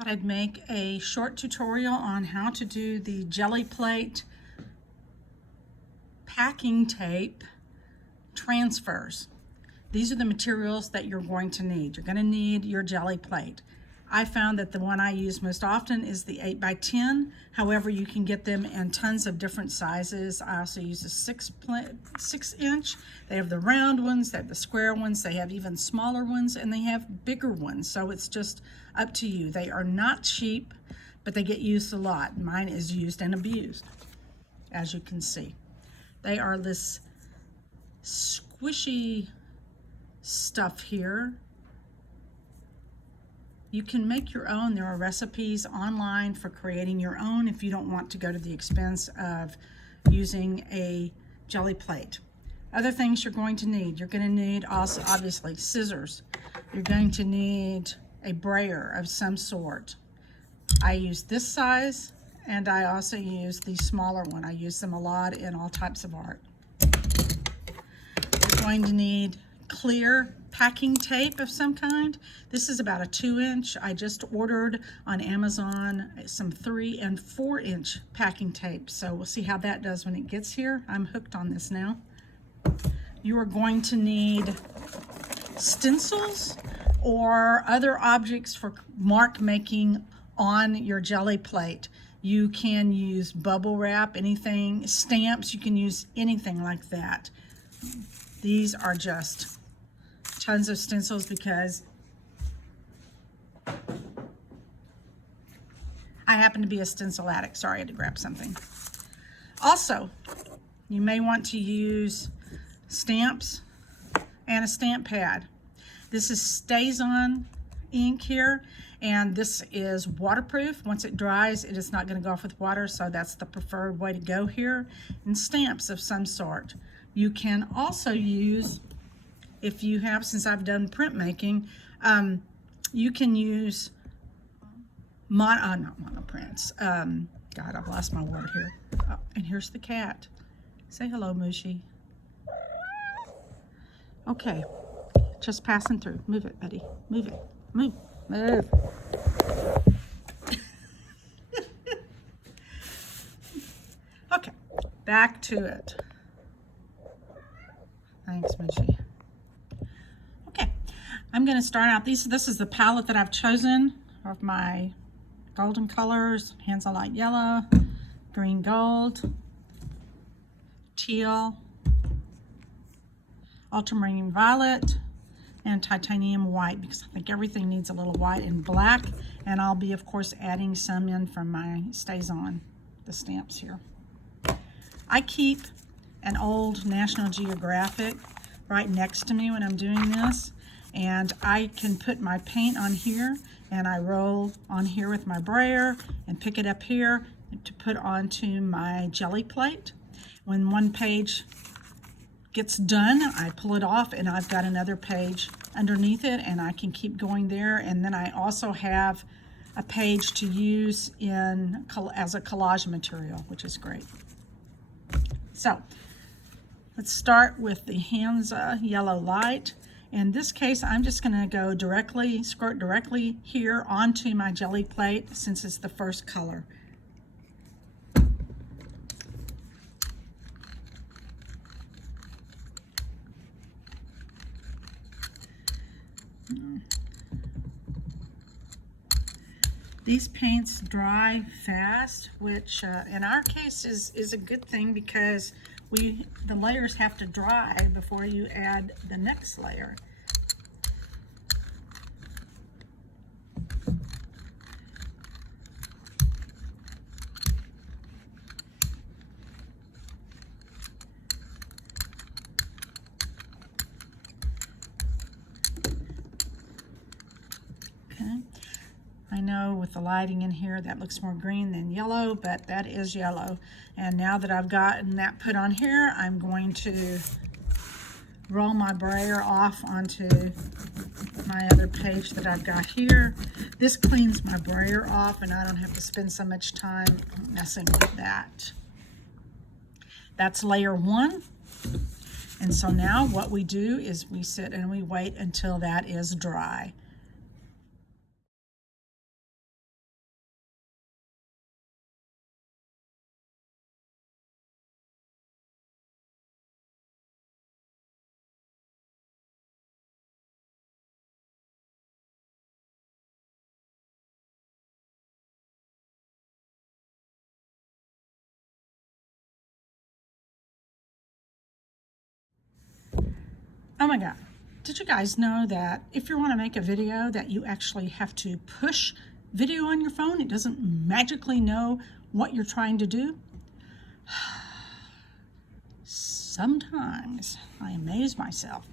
thought I'd make a short tutorial on how to do the Gelli plate packing tape transfers. These are the materials that you're going to need. You're going to need your Gelli plate. I found that the one I use most often is the 8x10. However, you can get them in tons of different sizes. I also use a 6 inch. They have the round ones, they have the square ones, they have even smaller ones, and they have bigger ones. So it's just up to you. They are not cheap, but they get used a lot. Mine is used and abused, as you can see. They are this squishy stuff here. You can make your own. There are recipes online for creating your own if you don't want to go to the expense of using a Gelli plate. Other things you're going to need. You're going to need also, obviously, scissors. You're going to need a brayer of some sort. I use this size, and I also use the smaller one. I use them a lot in all types of art. You're going to need clear packing tape of some kind. This is about a 2-inch. I just ordered on Amazon some 3 and 4 inch packing tape. So we'll see how that does when it gets here. I'm hooked on this now. You are going to need stencils or other objects for mark making on your Gelli plate. You can use bubble wrap, anything, stamps, you can use anything like that. These are just tons of stencils because I happen to be a stencil addict. Sorry, I had to grab something. Also, you may want to use stamps and a stamp pad. This is StazOn ink here, and this is waterproof. Once it dries, it is not going to go off with water, so that's the preferred way to go here. And stamps of some sort. You can also use, if you have, since I've done printmaking, you can use not monoprints. God, I've lost my word here. Oh, and here's the cat. Say hello, Mushy. Okay, just passing through. Move it, buddy. Move it. Move. Move. Okay, back to it. Thanks, Mushy. Okay, I'm going to start out. This is the palette that I've chosen of my golden colors: Hansa Light Yellow, Green Gold, Teal, Ultramarine Violet, and Titanium White, because I think everything needs a little white and black. And I'll be, of course, adding some in from my StazOn, the stamps here. I keep an old National Geographic right next to me when I'm doing this, and I can put my paint on here, and I roll on here with my brayer and pick it up here to put onto my Gelli plate. When one page gets done, I pull it off, and I've got another page underneath it, and I can keep going there. And then I also have a page to use as a collage material, which is great. So let's start with the Hansa Yellow Light. In this case, I'm just going to go directly, squirt directly here onto my Gelli plate since it's the first color. These paints dry fast, which in our case is a good thing because the layers have to dry before you add the next layer. Okay. I know with the lighting in here that looks more green than yellow, but that is yellow. And now that I've gotten that put on here, I'm going to roll my brayer off onto my other page that I've got here. This cleans my brayer off, and I don't have to spend so much time messing with that. That's layer 1. And so now what we do is we sit and we wait until that is dry. Oh my God. Did you guys know that if you want to make a video that you actually have to push video on your phone? It doesn't magically know what you're trying to do. Sometimes I amaze myself.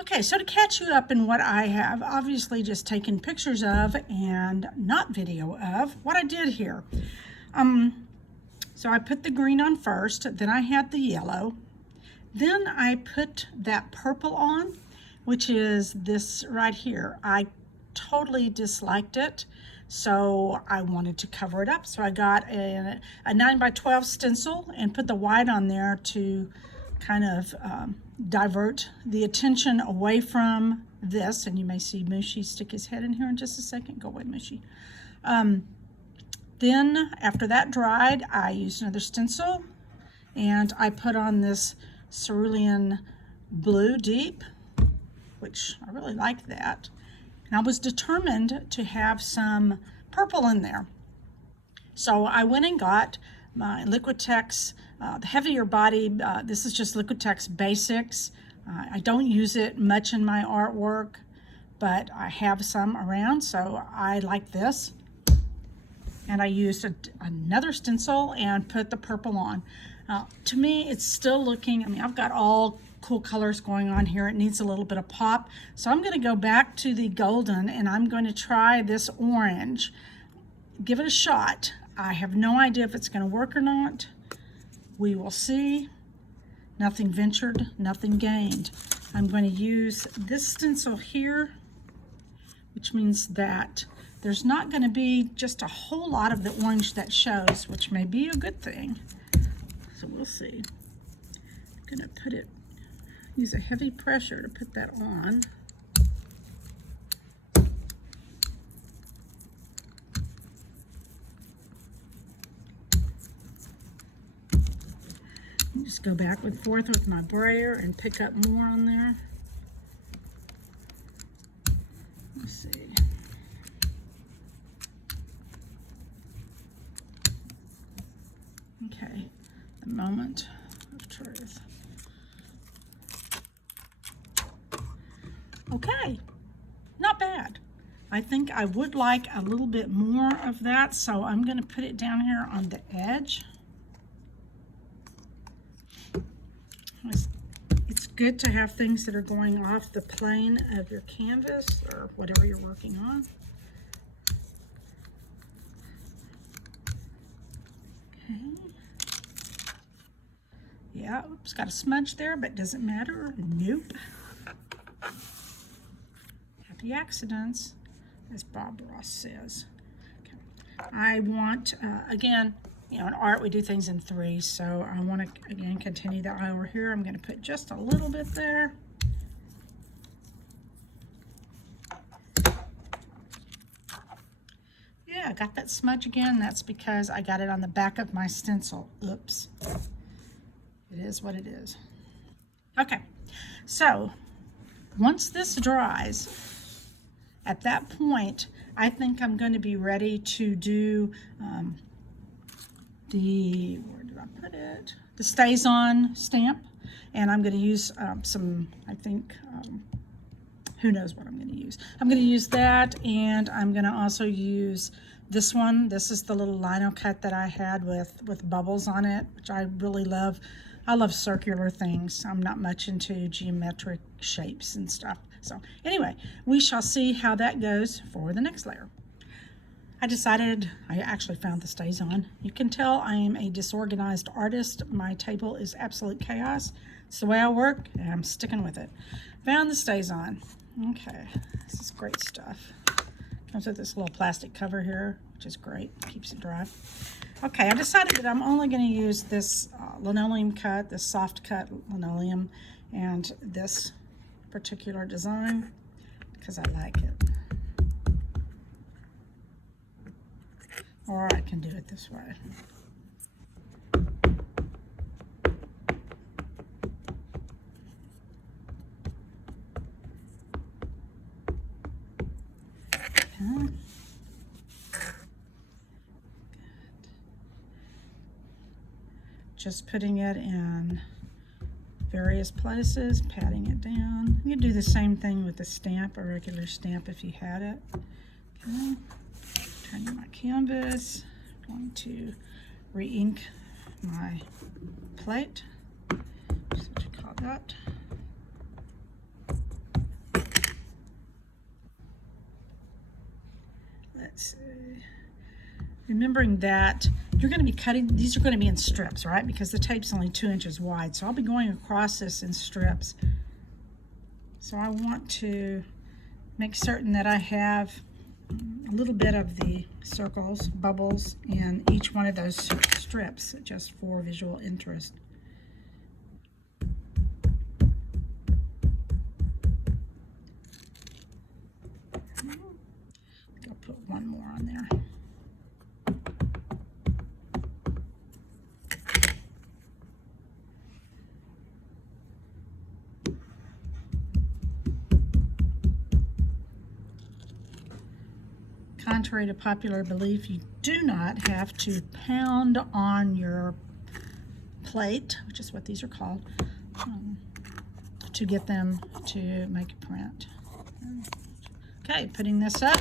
Okay, so to catch you up in what I have obviously just taken pictures of and not video of, what I did here. So I put the green on first, then I had the yellow. Then I put that purple on, which is this right here. I totally disliked it, so I wanted to cover it up. So I got a 9x12 stencil and put the white on there to kind of divert the attention away from this. And you may see Mushy stick his head in here in just a second. Go away, Mushy. Then after that dried, I used another stencil and I put on this cerulean blue deep, which I really like that. And I was determined to have some purple in there. So I went and got my Liquitex, the heavier body. This is just Liquitex Basics. I don't use it much in my artwork, but I have some around, so I like this. And I used another stencil and put the purple on. To me, it's still looking, I mean, I've got all cool colors going on here. It needs a little bit of pop. So I'm going to go back to the golden and I'm going to try this orange. Give it a shot. I have no idea if it's going to work or not. We will see. Nothing ventured, nothing gained. I'm going to use this stencil here, which means that there's not going to be just a whole lot of the orange that shows, which may be a good thing. So we'll see. I'm going to put it, use a heavy pressure to put that on. Just go back and forth with my brayer and pick up more on there. Let's see. Okay, the moment of truth. Okay, not bad. I think I would like a little bit more of that, so I'm going to put it down here on the edge. It's good to have things that are going off the plane of your canvas or whatever you're working on. Okay. Yeah, oops, got a smudge there, but doesn't matter. Nope. Happy accidents, as Bob Ross says. Okay. I want, again, you know, in art we do things in threes, so I want to, again, continue that over here. I'm going to put just a little bit there. Yeah, I got that smudge again. That's because I got it on the back of my stencil. Oops. It is what it is. Okay, so once this dries, at that point, I think I'm going to be ready to do where did I put it? The Stays On stamp. And I'm going to use some, I think, who knows what I'm going to use. I'm going to use that, and I'm going to also use this one. This is the little lino cut that I had with bubbles on it, which I really love. I love circular things. I'm not much into geometric shapes and stuff. So anyway, we shall see how that goes for the next layer. I actually found the Stays On. You can tell I am a disorganized artist. My table is absolute chaos. It's the way I work, and I'm sticking with it. Found the Stays On. Okay, this is great stuff. Comes with this little plastic cover here, which is great. Keeps it dry. Okay, I decided that I'm only going to use this linoleum cut, this soft cut linoleum, and this particular design because I like it. Or I can do it this way. Okay. Just putting it in various places, patting it down. You do the same thing with the stamp, a regular stamp if you had it. Okay. Turning my canvas. I'm going to re-ink my plate. That's what you call that. Let's see. Remembering that you're going to be cutting, these are going to be in strips, right? Because the tape's only 2 inches wide. So I'll be going across this in strips. So I want to make certain that I have a little bit of the circles, bubbles in each one of those strips, just for visual interest. I'll put one more on there. Contrary to popular belief, you do not have to pound on your plate, which is what these are called, to get them to make a print. Okay, putting this up,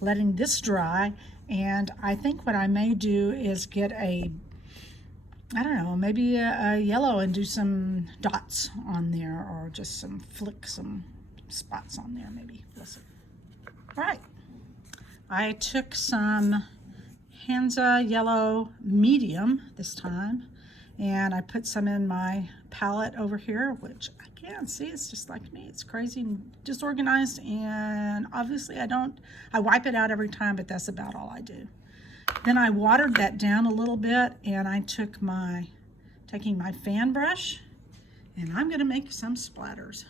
letting this dry, and I think what I may do is get I don't know, maybe a yellow and do some dots on there, or just some spots on there, maybe. We'll see. All right. I took some Hansa yellow medium this time, and I put some in my palette over here, which I can't see, it's just like me, it's crazy and disorganized, and obviously I wipe it out every time, but that's about all I do. Then I watered that down a little bit, and I took taking my fan brush, and I'm gonna make some splatters.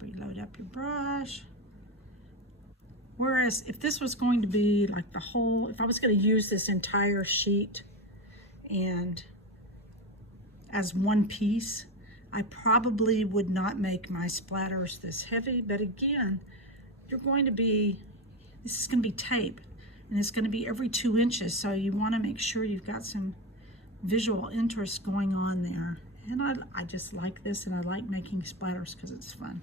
Reload up your brush. Whereas if this was going to be like if I was going to use this entire sheet and as one piece, I probably would not make my splatters this heavy. But again, this is going to be tape, and it's going to be every 2 inches. So you want to make sure you've got some visual interest going on there. And I just like this, and I like making splatters because it's fun.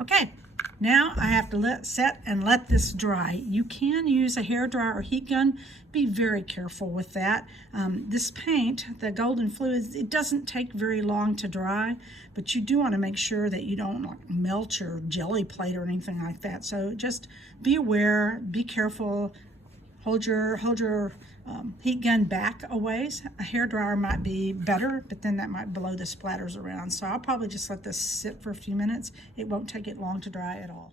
Okay, now I have to set and let this dry. You can use a hairdryer or heat gun. Be very careful with that. This paint, the golden fluid, it doesn't take very long to dry, but you do want to make sure that you don't melt your jelly plate or anything like that. So just be aware, be careful. Hold your heat gun back a ways. A hairdryer might be better, but then that might blow the splatters around. So I'll probably just let this sit for a few minutes. It won't take it long to dry at all.